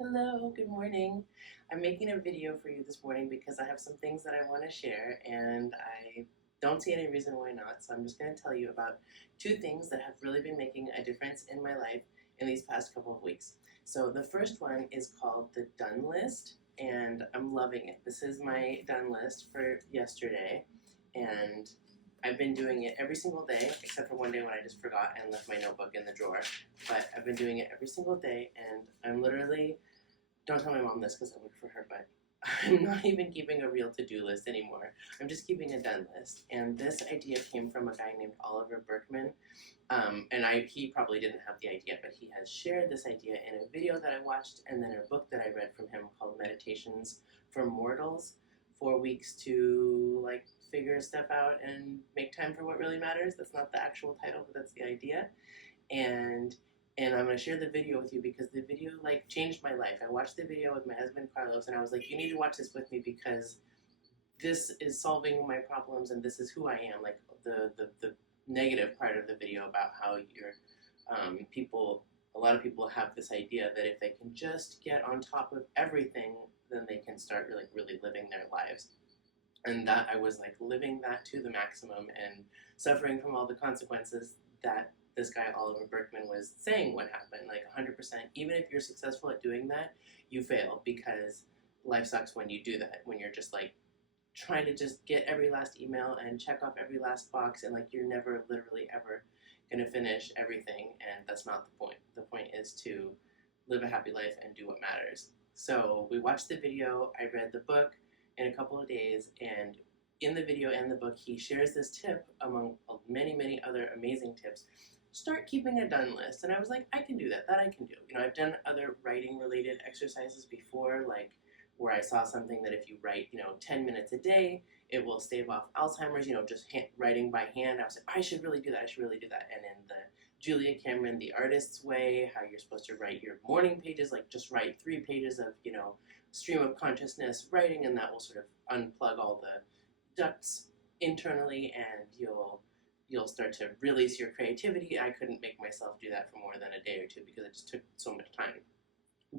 Hello, good morning. I'm making a video for you this morning because I have some things that I want to share and I don't see any reason why not. So I'm just going to tell you about two things that have really been making a difference in my life in these past couple of weeks. So the first one is called the done list and I'm loving it. This is my done list for yesterday and I've been doing it every single day except for one day when I just forgot and left my notebook in the drawer. But I've been doing it every single day and I'm literally, don't tell my mom this because I work for her, but I'm not even keeping a real to-do list anymore. I'm just keeping a done list. And this idea came from a guy named Oliver Burkeman. He probably didn't have the idea, but he has shared this idea in a video that I watched and then a book that I read from him called Meditations for Mortals. 4 weeks to figure stuff out and make time for what really matters. That's not the actual title, but that's the idea. And I'm going to share the video with you because the video changed my life. I watched the video with my husband Carlos and I was like, you need to watch this with me because this is solving my problems and this is who I am. Like the negative part of the video about how you're a lot of people have this idea that if they can just get on top of everything, then they can start really living their lives. And that I was living that to the maximum and suffering from all the consequences that this guy Oliver Burkeman was saying would happen. 100%. Even if you're successful at doing that, you fail because life sucks when you do that. When you're just trying to just get every last email and check off every last box and you're never literally ever gonna finish everything. And that's not the point. The point is to live a happy life and do what matters. So we watched the video. I read the book in a couple of days, and in the video and the book, he shares this tip among many other amazing tips. Start keeping a done list. And I was like, I can do that. That I can do. I've done other writing related exercises before, where I saw something that if you write, 10 minutes a day, it will stave off Alzheimer's, just writing by hand. I was like, I should really do that. I should really do that. And in the Julia Cameron, The Artist's Way, how you're supposed to write your morning pages, just write 3 pages of, stream of consciousness writing, and that will sort of unplug all the ducts internally, and you'll start to release your creativity. I couldn't make myself do that for more than a day or two because it just took so much time.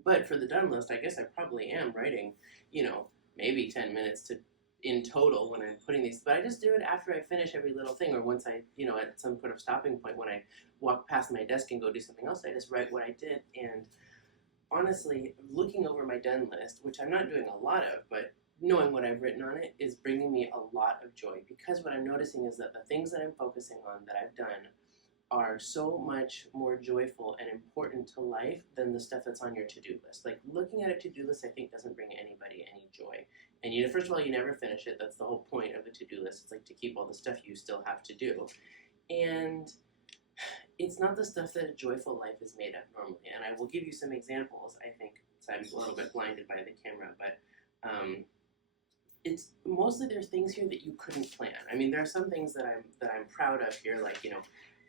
But for the done list, I guess I probably am writing, maybe 10 minutes to in total when I'm putting these, but I just do it after I finish every little thing, or once I, at some sort of stopping point when I walk past my desk and go do something else, I just write what I did. And honestly, looking over my done list, which I'm not doing a lot of, but knowing what I've written on it is bringing me a lot of joy, because what I'm noticing is that the things that I'm focusing on that I've done are so much more joyful and important to life than the stuff that's on your to-do list. Looking at a to-do list, I think, doesn't bring anybody any joy. And first of all, you never finish it. That's the whole point of a to-do list. It's to keep all the stuff you still have to do. And it's not the stuff that a joyful life is made of normally. And I will give you some examples, I think. So I'm a little bit blinded by the camera, but it's mostly there's things here that you couldn't plan. I mean, there are some things that I'm proud of here,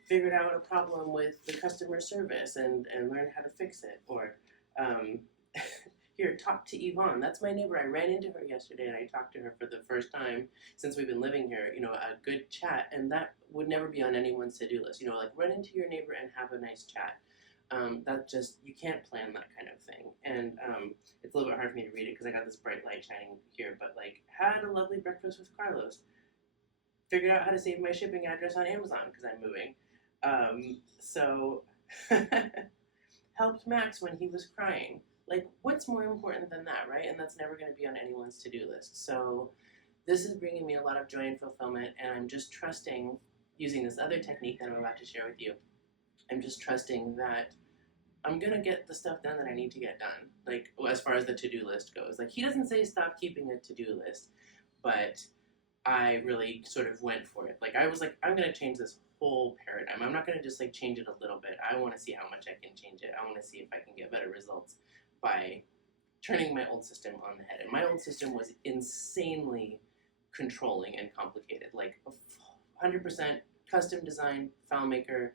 figured out a problem with the customer service and learned how to fix it. Or here, talk to Yvonne. That's my neighbor. I ran into her yesterday and I talked to her for the first time since we've been living here, a good chat. And that would never be on anyone's to-do list. Run into your neighbor and have a nice chat. That just, you can't plan that kind of thing. And it's a little bit hard for me to read it because I got this bright light shining here, but had a lovely breakfast with Carlos. Figured out how to save my shipping address on Amazon because I'm moving. So helped Max when he was crying. What's more important than that, right? And that's never going to be on anyone's to-do list. So this is bringing me a lot of joy and fulfillment, and I'm just trusting, using this other technique that I'm about to share with you, I'm just trusting that I'm going to get the stuff done that I need to get done, as far as the to-do list goes. He doesn't say stop keeping a to-do list, but I really sort of went for it. I was I'm going to change this whole paradigm. I'm not going to just change it a little bit. I want to see how much I can change it. I want to see if I can get better results by turning my old system on the head. And my old system was insanely controlling and complicated. 100% custom designed FileMaker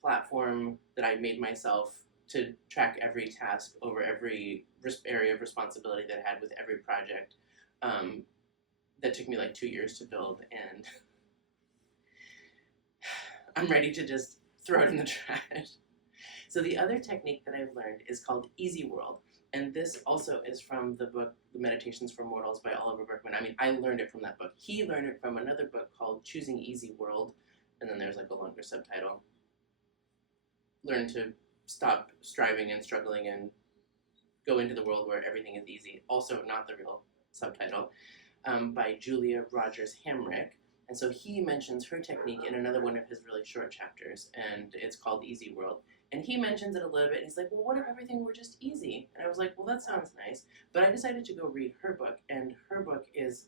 platform that I made myself to track every task over every area of responsibility that I had with every project. That took me 2 years to build, and I'm ready to just throw it in the trash. So the other technique that I've learned is called Easy World. And this also is from the book The Meditations for Mortals by Oliver Burkeman. I mean, I learned it from that book. He learned it from another book called Choosing Easy World, and then there's like a longer subtitle. Learn to stop striving and struggling and go into the world where everything is easy. Also not the real subtitle, by Julia Rodgers Hamrick. And so he mentions her technique in another one of his really short chapters, and it's called Easy World. And he mentions it a little bit, and he's like, well, what if everything were just easy? And I was like, well, that sounds nice. But I decided to go read her book, and her book is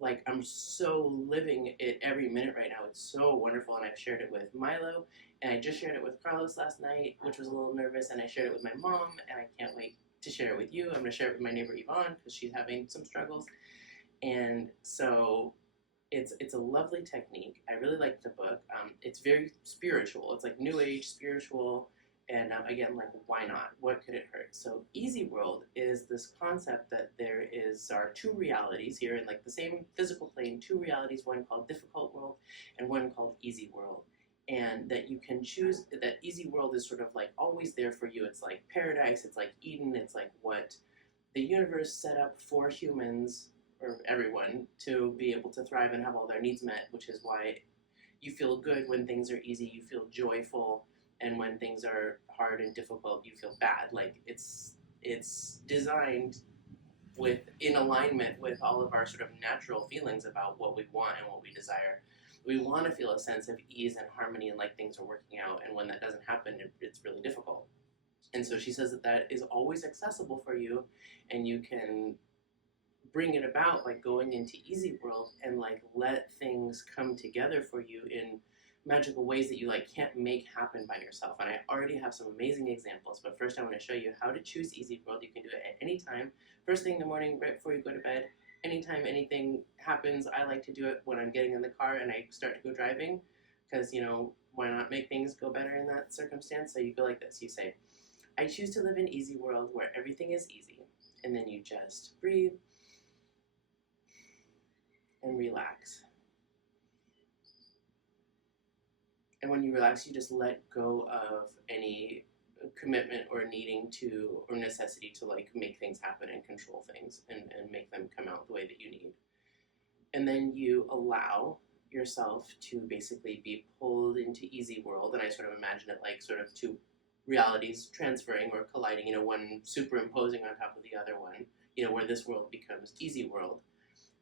like, I'm so living it every minute right now. It's so wonderful, and I've shared it with Milo, and I just shared it with Carlos last night, which was a little nervous, and I shared it with my mom, and I can't wait to share it with you. I'm going to share it with my neighbor Yvonne, because she's having some struggles. And so it's a lovely technique. I really like the book. It's very spiritual. It's like new age spiritual. And again, like, why not? What could it hurt? So Easy World is this concept that there are two realities here in like the same physical plane, two realities, one called Difficult World and one called Easy World. And that you can choose, that Easy World is sort of like always there for you. It's like paradise, it's like Eden, it's like what the universe set up for humans, or everyone, to be able to thrive and have all their needs met, which is why you feel good when things are easy, you feel joyful, and when things are hard and difficult, you feel bad. Like, it's designed in alignment with all of our sort of natural feelings about what we want and what we desire. We want to feel a sense of ease and harmony and like things are working out, and when that doesn't happen, it's really difficult. And so she says that is always accessible for you, and you can bring it about like going into Easy World and like let things come together for you in magical ways that you like can't make happen by yourself. And I already have some amazing examples, but first I want to show you how to choose Easy World. You can do it at any time, first thing in the morning, right before you go to bed, anytime anything happens. I like to do it when I'm getting in the car and I start to go driving, because, you know, why not make things go better in that circumstance? So you go like this. You say, I choose to live in Easy World where everything is easy. And then you just breathe and relax. And when you relax, you just let go of any commitment or needing to, or necessity to like make things happen and control things and make them come out the way that you need. And then you allow yourself to basically be pulled into Easy World. And I sort of imagine it like sort of two realities transferring or colliding, you know, one superimposing on top of the other one, you know, where this world becomes Easy World.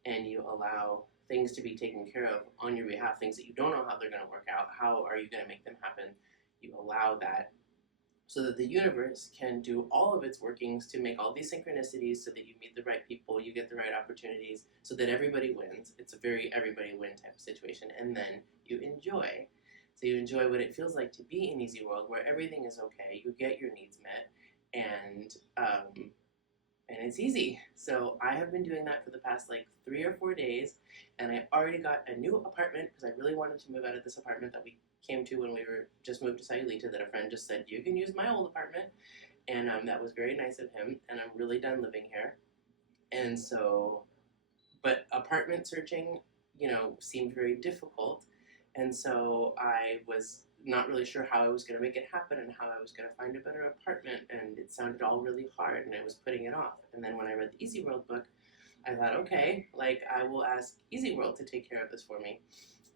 And you allow things to be taken care of on your behalf, things that you don't know how they're going to work out. How are you going to make them happen? You allow that so that the universe can do all of its workings to make all these synchronicities so that you meet the right people, you get the right opportunities, so that everybody wins. It's a very everybody win type of situation. And then you enjoy. So you enjoy what it feels like to be in Easy World, where everything is okay, you get your needs met, and it's easy. So I have been doing that for the past like 3 or 4 days, and I already got a new apartment because I really wanted to move out of this apartment that we came to when we were just moved to Sayulita, that a friend just said, you can use my old apartment, and that was very nice of him, and I'm really done living here. And so, but apartment searching, you know, seemed very difficult, and so I was not really sure how I was going to make it happen and how I was going to find a better apartment, and it sounded all really hard, and I was putting it off. And then when I read the Easy World book, I thought, okay, like, I will ask Easy World to take care of this for me.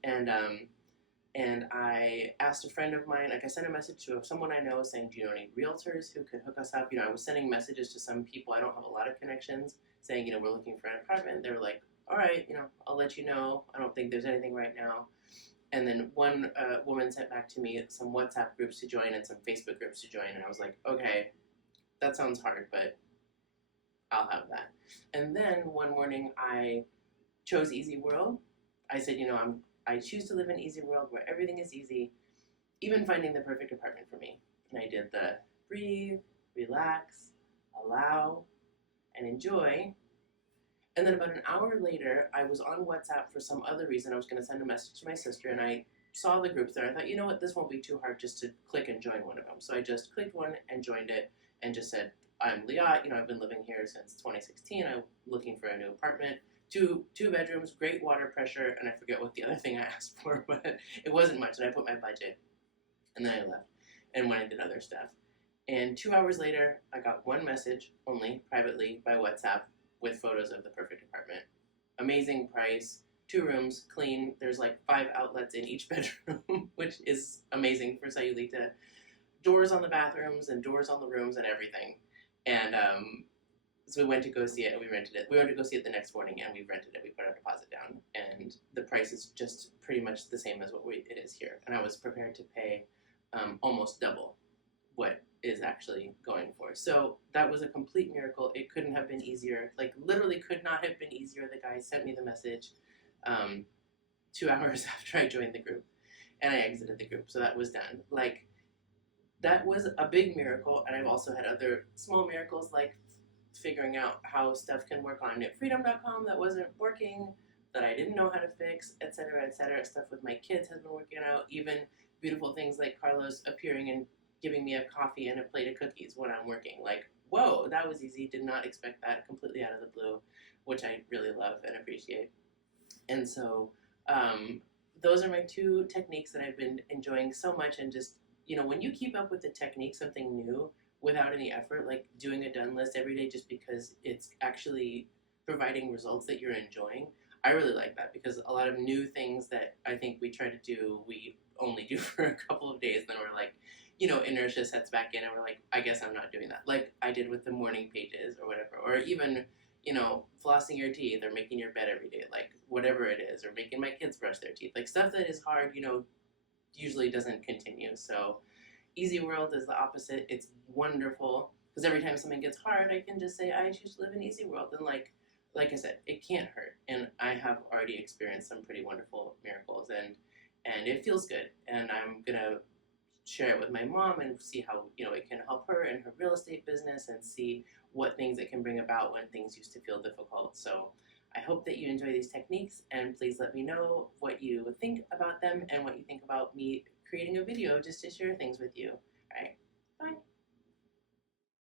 And I asked a friend of mine, like, I sent a message to someone I know saying, do you know any realtors who could hook us up? You know, I was sending messages to some people. I don't have a lot of connections, saying, you know, we're looking for an apartment. They were like, all right, you know, I'll let you know. I don't think there's anything right now. And then one woman sent back to me some WhatsApp groups to join and some Facebook groups to join. And I was like, okay, that sounds hard, but I'll have that. And then one morning I chose Easy World. I said, you know, I choose to live in Easy World where everything is easy, even finding the perfect apartment for me. And I did the breathe, relax, allow, and enjoy. And then about an hour later, I was on WhatsApp for some other reason. I was going to send a message to my sister, and I saw the groups there. I thought, you know what, this won't be too hard just to click and join one of them. So I just clicked one and joined it and just said, I'm Liat, you know, I've been living here since 2016. I'm looking for a new apartment. Two bedrooms, great water pressure, and I forget what the other thing I asked for, but it wasn't much, and I put my budget. And then I left and went and did other stuff. And 2 hours later, I got one message only, privately, by WhatsApp with photos of the perfect apartment. Amazing price, 2 rooms, clean. There's like 5 outlets in each bedroom, which is amazing for Sayulita. Doors on the bathrooms and doors on the rooms and everything. And so we went to go see it and we rented it. We went to go see it the next morning and we rented it. We put our deposit down and the price is just pretty much the same as what it is here. And I was prepared to pay almost double what is actually going for. So that was a complete miracle. It couldn't have been easier. Like literally could not have been easier. The guy sent me the message 2 hours after I joined the group and I exited the group. So that was done. Like that was a big miracle. And I've also had other small miracles like figuring out how stuff can work on knitfreedom.com that wasn't working, that I didn't know how to fix, etc., etc. Stuff with my kids has been working out. Even beautiful things like Carlos appearing and giving me a coffee and a plate of cookies when I'm working. Like, whoa, that was easy. Did not expect that, completely out of the blue, which I really love and appreciate. And so those are my two techniques that I've been enjoying so much. And just, when you keep up with the technique, something new, without any effort, like doing a done list every day just because it's actually providing results that you're enjoying, I really like that, because a lot of new things that I think we try to do, we only do for a couple of days, then we're like, inertia sets back in and we're like, I guess I'm not doing that. Like I did with the morning pages or whatever, or even, flossing your teeth or making your bed every day, like whatever it is, or making my kids brush their teeth, like stuff that is hard, usually doesn't continue. So Easy World is the opposite. It's wonderful because every time something gets hard, I can just say, I choose to live in Easy World. And like I said, it can't hurt. And I have already experienced some pretty wonderful miracles and it feels good. And I'm going to share it with my mom and see how, it can help her in her real estate business and see what things it can bring about when things used to feel difficult. So I hope that you enjoy these techniques, and please let me know what you think about them and what you think about me creating a video just to share things with you.